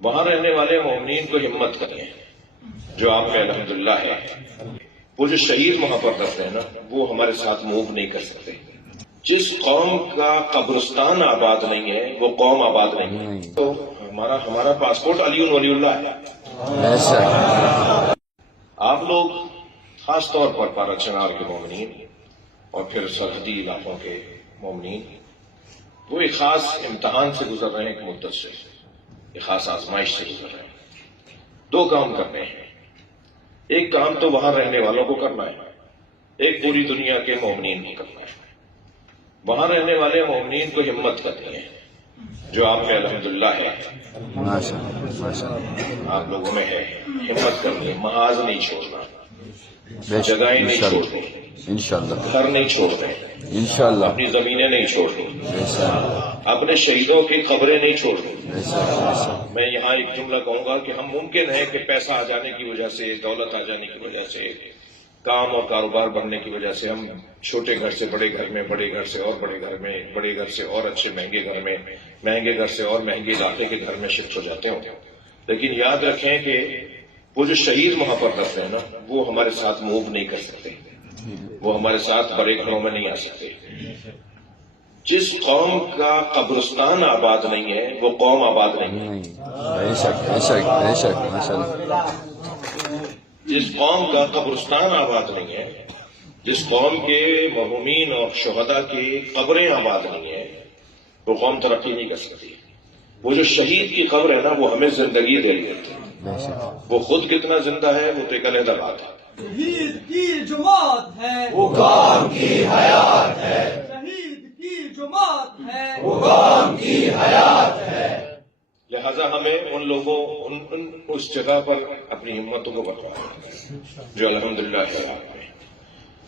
وہاں رہنے والے مومنین کو ہمت کریں جو آپ میں الحمدللہ ہے. وہ جو شہید وہاں پر رہتے ہیں نا، وہ ہمارے ساتھ موو نہیں کر سکتے. جس قوم کا قبرستان آباد نہیں ہے وہ قوم آباد نہیں ہے. تو ہمارا پاسپورٹ علی ولی اللہ ہے. آپ لوگ خاص طور پر پارا چنار کے مومنین اور پھر سرحدی علاقوں کے مومنین، وہ ایک خاص امتحان سے گزر رہے ہیں، ایک مدت سے ایک خاص آزمائش سے گزر رہے ہیں. دو کام کرنے ہیں. ایک کام تو وہاں رہنے والوں کو کرنا ہے، ایک پوری دنیا کے مومنین کو کرنا ہے. وہاں رہنے والے مومنین کو ہمت کرنی ہے جو آپ میں الحمدللہ ہے. آپ لوگوں میں ہے ہمت کرنی ہے. محاذ نہیں چھوڑنا، جگہیں نہیں چھوڑنی، انشاءاللہ گھر نہیں چھوڑنے، انشاءاللہ اپنی زمینیں نہیں چھوڑنی، اپنے شہیدوں کی قبریں نہیں چھوڑنی. میں یہاں ایک جملہ کہوں گا کہ ہم ممکن ہے کہ پیسہ آ جانے کی وجہ سے، دولت آ جانے کی وجہ سے، کام اور کاروبار بننے کی وجہ سے ہم چھوٹے گھر سے بڑے گھر میں، بڑے گھر سے اور بڑے گھر میں، بڑے گھر سے اور اچھے مہنگے گھر میں، مہنگے گھر سے اور مہنگے علاقے کے گھر میں شفٹ ہو جاتے ہوں. لیکن یاد رکھیں کہ وہ جو شہید وہاں پر رہتے ہیں نا، وہ ہمارے ساتھ موو نہیں کر سکتے، وہ ہمارے ساتھ بڑے گھروں میں نہیں آ سکتے. جس قوم کا قبرستان آباد نہیں ہے وہ قوم آباد نہیں ہے. بے شک بے شک بے شک ماشاءاللہ. جس قوم کا قبرستان آباد نہیں ہے، جس قوم کے مرحومین اور شہداء کی قبریں آباد نہیں ہیں، وہ قوم ترقی نہیں کر سکتی. وہ جو شہید کی قبر ہے نا، وہ ہمیں زندگی دے رہی ہے. وہ خود کتنا زندہ ہے وہ تو ایک علیحدہ بات ہے. شہید کی جماعت ہے وہ قوم کی حیات ہے، شہید کی جماعت ہے وہ قوم کی حیات ہے. لہذا ہمیں ان لوگوں اس جگہ پر اپنی ہمتوں کو برقرار جو الحمدللہ ہے.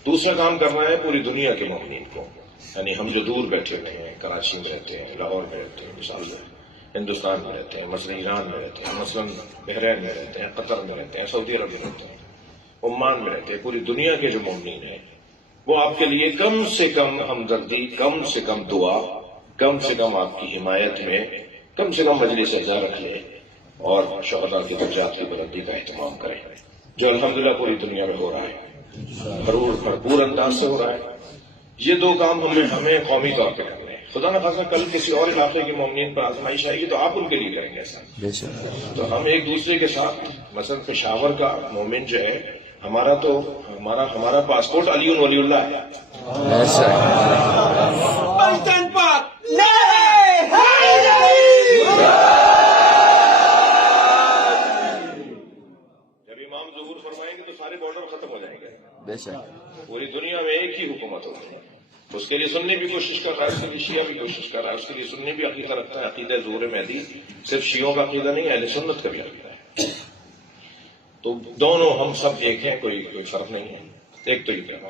دوسرا کام کرنا ہے پوری دنیا کے مومنین کو، یعنی ہم جو دور بیٹھے ہوئے ہیں، کراچی میں رہتے ہیں، لاہور میں رہتے ہیں، مثال میں ہندوستان میں رہتے ہیں، مثلا ایران میں رہتے ہیں، مثلا بحرین میں رہتے ہیں، قطر میں رہتے ہیں، سعودی عرب میں رہتے ہیں، عمان میں رہتے ہیں. پوری دنیا کے جو مومنین ہیں وہ آپ کے لیے کم سے کم ہمدردی، کم سے کم دعا، کم سے کم آپ کی حمایت میں کم سے کم مجلس اعزا رکھ لیں اور شہداء کی درجات کی بلندی کا اہتمام کریں، جو الحمدللہ پوری دنیا میں ہو رہا ہے، بھرپور انداز سے ہو رہا ہے. یہ دو کام ہمیں قومی طور پہ کرنے ہیں. خدا نخواستہ کل کسی اور علاقے کے مومنین پر آزمائش آئے گی تو آپ ان کے لیے کریں گے ایسا. تو ہم ایک دوسرے کے ساتھ، مثلا پشاور کا مومن جو ہے، ہمارا پاسپورٹ علی ولی اللہ ہے. جب امام ظہور فرمائیں گے تو سارے بارڈر ختم ہو جائیں گے. بے شک پوری دنیا میں ایک ہی حکومت ہوتی ہے. اس کے لیے سننے بھی کوشش کر رہا ہے، اس کے لیے شیعہ بھی کوشش کر رہا ہے. اس کے لیے سننے بھی عقیدہ رکھتا ہے، عقیدہ ظہور مہدی صرف شیعوں کا عقیدہ نہیں ہے، اہل سنت کا بھی عقیدہ ہے. تو دونوں ہم سب ایک ہیں، کوئی فرق نہیں ہے. ایک تو یہ کہنا